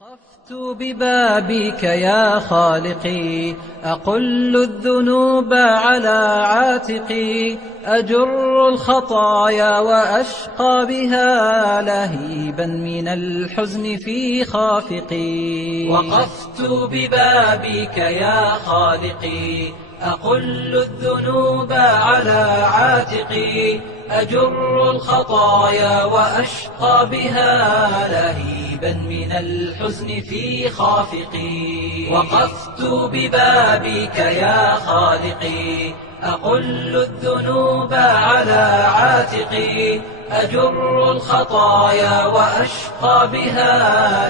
وقفت ببابك يا خالقي، أقل الذنوب على عاتقي، أجر الخطايا وأشقى بها لهيبا من الحزن في خافقي. وقفت ببابك يا خالقي، أقل الذنوب على عاتقي، أجر الخطايا وأشقى بها لهيبا من الحزن في خافقي. وقفت ببابك يا خالقي، أقل الذنوب على عاتقي، أجر الخطايا وأشقى بها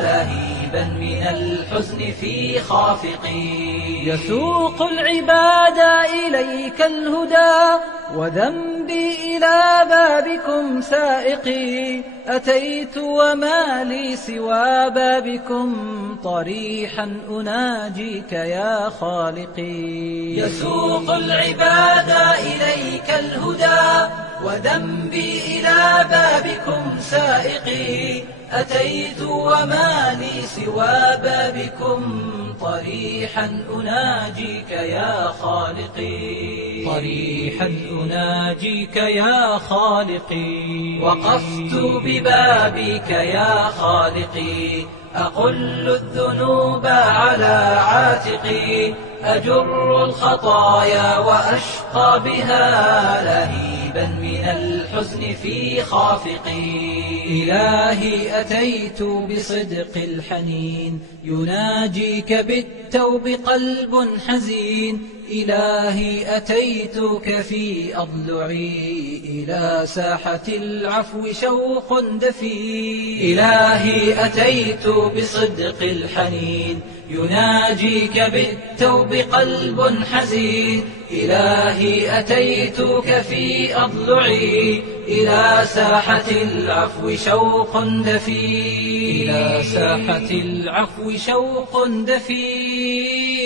لهيبا من الحزن في خافقي. يسوق العباد إليك الهدى، وذنبي إلى بابكم سائقي، أتيت وما لي سوى بابكم طريحا أناجيك يا خالقي. يسوق العباد إليك الهدى، وذنبي إلى بابكم سائقي، أتيت وما لي سوى بابكم طريحا أناجيك يا خالقي. طريحا أناجيك يا خالقي. وقفت ببابك يا خالقي، أقل الذنوب على عاتقي، أجر الخطايا وأشقى بها لهيبا من الحزن في خافقي. إلهي أتيت بصدق الحنين، يناجيك بالتوب قلب حزين. إلهي أتيتك في أضلعي، إلى ساحة العفو شوق دفين. إلهي أتيت بصدق الحنين، يناجيك بالتوب قلب حزين. إلهي أتيتك في أضلعي، إلى ساحة العفو شوق دفين. إلى ساحة العفو شوق دفين.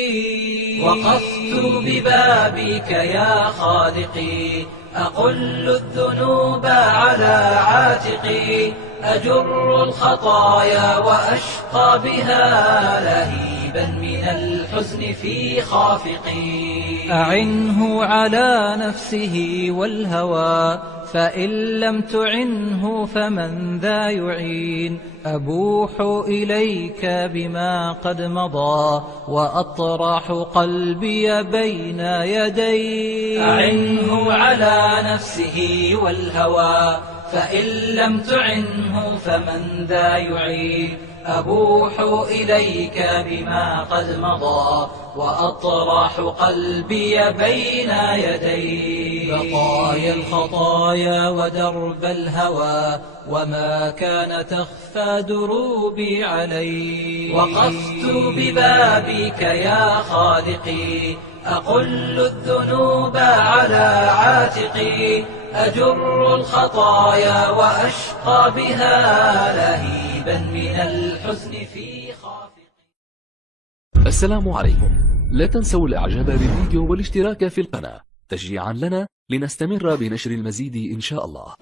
وقفت ببابك يا خالقي، أقل الذنوب على عاتقي، أجر الخطايا وأشقى بها لهيبا من الحزن في خافقي. أعنه على نفسه والهوى، فإن لم تعنه فمن ذا يعين. أبوح إليك بما قد مضى، وأطرح قلبي بين يديك. أعنه على نفسه والهوى، فإن لم تعنه فمن ذا يعين. أبوح إليك بما قد مضى، وأطرح قلبي بين يديك. بقايا الخطايا ودرب الهوى، وما كان تخفى دروبي علي. وقفت ببابك يا خالقي، أقل الذنوب على عاتقي، أجر الخطايا وأشقى بها لهيبا من الحزن في خافقي. السلام عليكم. لا تنسوا الإعجاب بالفيديو والاشتراك في القناة تشجيعا لنا لنستمر بنشر المزيد إن شاء الله.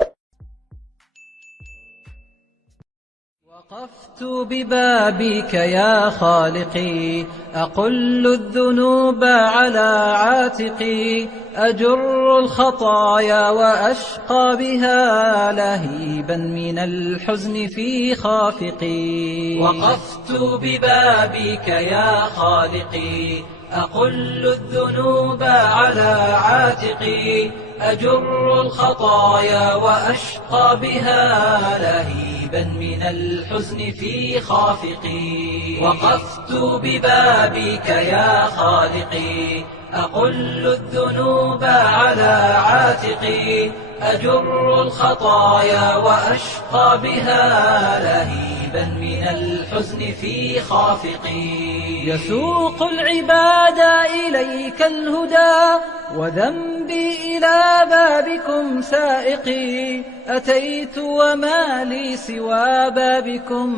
وقفت ببابك يا خالقي، أقل الذنوب على عاتقي، أجر الخطايا وأشقى بها لهيبا من الحزن في خافقي. وقفت ببابك يا خالقي، أقل الذنوب على عاتقي، أجر الخطايا وأشقى بها لهيبا من الحزن في خافقي. وقفت ببابك يا خالقي، أقل الذنوب على عاتقي، أجر الخطايا وأشقى بها لهيبا من الحزن في خافقي. يسوق العباد إليك الهدى، وذنبي إلى بابكم سائقي، أتيت وما لي سوى بابكم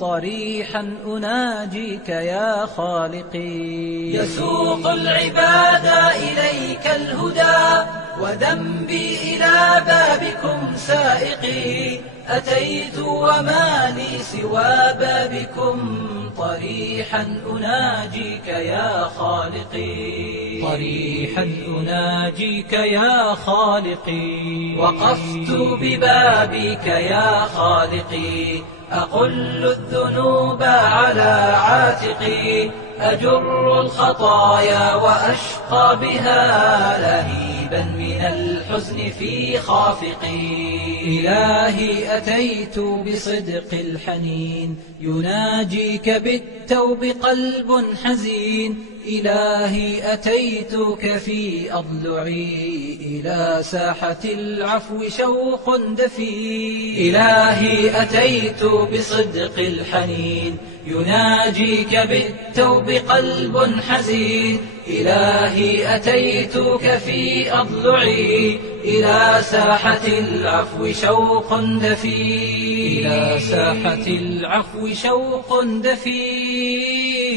طريحا أناجيك يا خالقي. يسوق العباد إليك الهدى، وذنبي إلى بابكم سائقي، أتيت وما لي سوى بابكم طريحا أناجيك يا خالقي، طريحا أناجيك يا خالقي. وقفت ببابك يا خالقي، أقل الذنوب على عاتقي، أجر الخطايا وأشقى بها لهيبا من الحزن في خافقي. إلهي أتيت بصدق الحنين، يناجيك بالتوب قلب حزين. إلهي أتيتك في أضلعي، إلى ساحة العفو شوق دفين. إلهي أتيت بصدق الحنين، يناجيك بالتوب قلب حزين. إلهي أتيتك في أضلعي، إلى ساحة العفو شوق دفين. إلى ساحة العفو شوق دفين.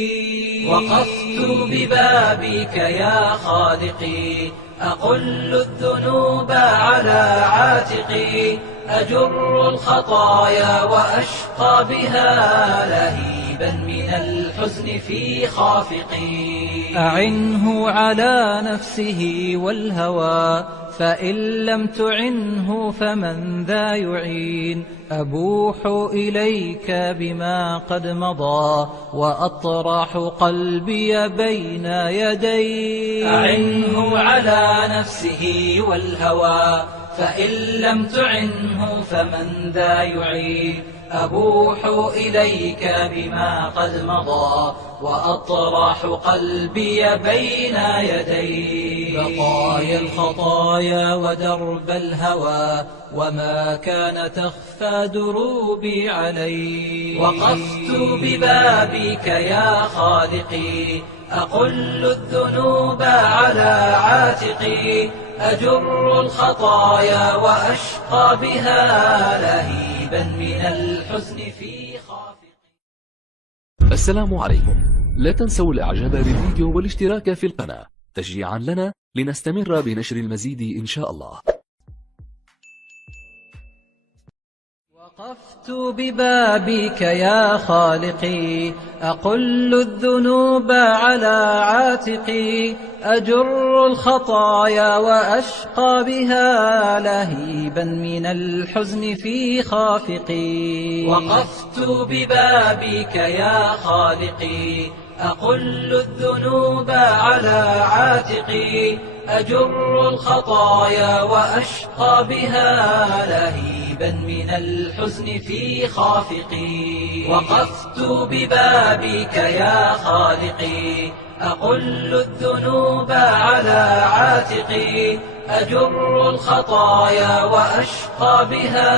وقفت ببابك يا خالقي، أقل الذنوب على عاتقي، أجر الخطايا وأشقى بها لهيبا من الحزن في خافقي. أعنه على نفسه والهوى، فإن لم تعنه فمن ذا يعين. أبوح إليك بما قد مضى، وأطرح قلبي بين يديك. أعنه على نفسه والهوى، فإن لم تعنه فمن ذا يعين. أبوح إليك بما قد مضى، وأطرح قلبي بين يديك. بقايا الخطايا ودرب الهوى، وما كان تخفى دروبي علي. وقفت ببابك يا خالقي، أقل الذنوب على عاتقي، أجر الخطايا وأشقى بها لهيبا من الحزن في خافقي. السلام عليكم. لا تنسوا الإعجاب بالفيديو والاشتراك في القناة تشجيعا لنا لنستمر بنشر المزيد إن شاء الله. وقفت ببابك يا خالقي، أقل الذنوب على عاتقي، أجر الخطايا وأشقى بها لهيبا من الحزن في خافقي. وقفت ببابك يا خالقي، أقل الذنوب على عاتقي، أجر الخطايا وأشقى بها لهيبا من الحزن في خافقي. وقفت ببابك يا خالقي، أقل الذنوب على عاتقي، أجر الخطايا وأشقى بها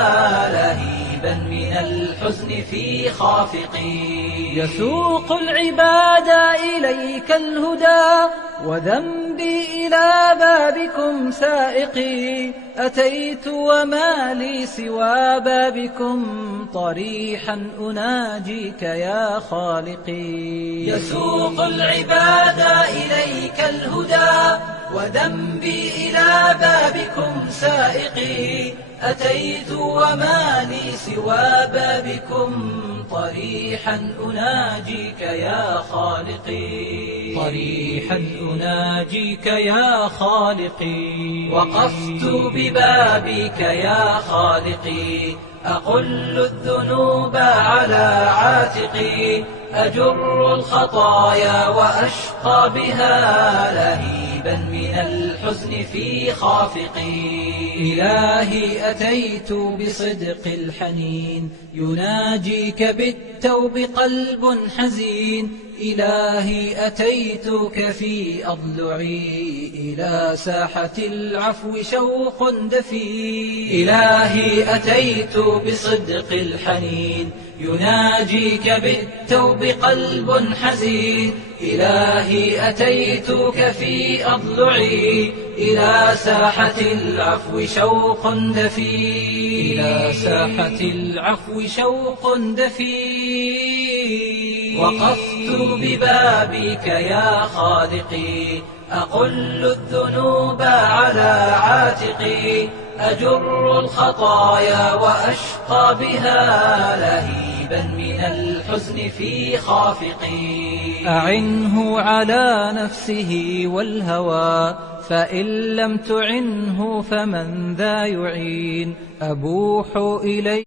لهيبا من الحزن في خافقي. يسوق العباد إليك الهدى، وذنبي إلى بابكم سائقي، أتيت وما لي سوى بابكم طريحا أناجيك يا خالقي. يسوق العباد إليك الهدى، وذنبي إلى بابكم سائقي، أتيت وما لي سوى بابكم طريحا أناجيك يا خالقي. طريحا أناجيك يا خالقي. وقفت ببابك يا خالقي، أقل الذنوب على عاتقي، أجر الخطايا وأشقى بها لهيبا من الحزن في خافقي. إلهي أتيت بصدق الحنين، يناجيك بالتوب قلب حزين. إلهي أتيتك في أضلعي، إلى ساحة العفو شوق دفين. إلهي أتيت بصدق الحنين، يناجيك بالتوب قلب حزين. إلهي أتيتك في أضلعي، إلى ساحة العفو شوق دفين. إلى ساحة العفو شوق دفين. وقفت وقفت ببابك يا خالقي أقل الذنوب على عاتقي أجر الخطايا وأشقى بها لهيبا من الحزن في خافقي أعنه على نفسه والهوى فإن لم تعنه فمن ذا يعين أبوح إليه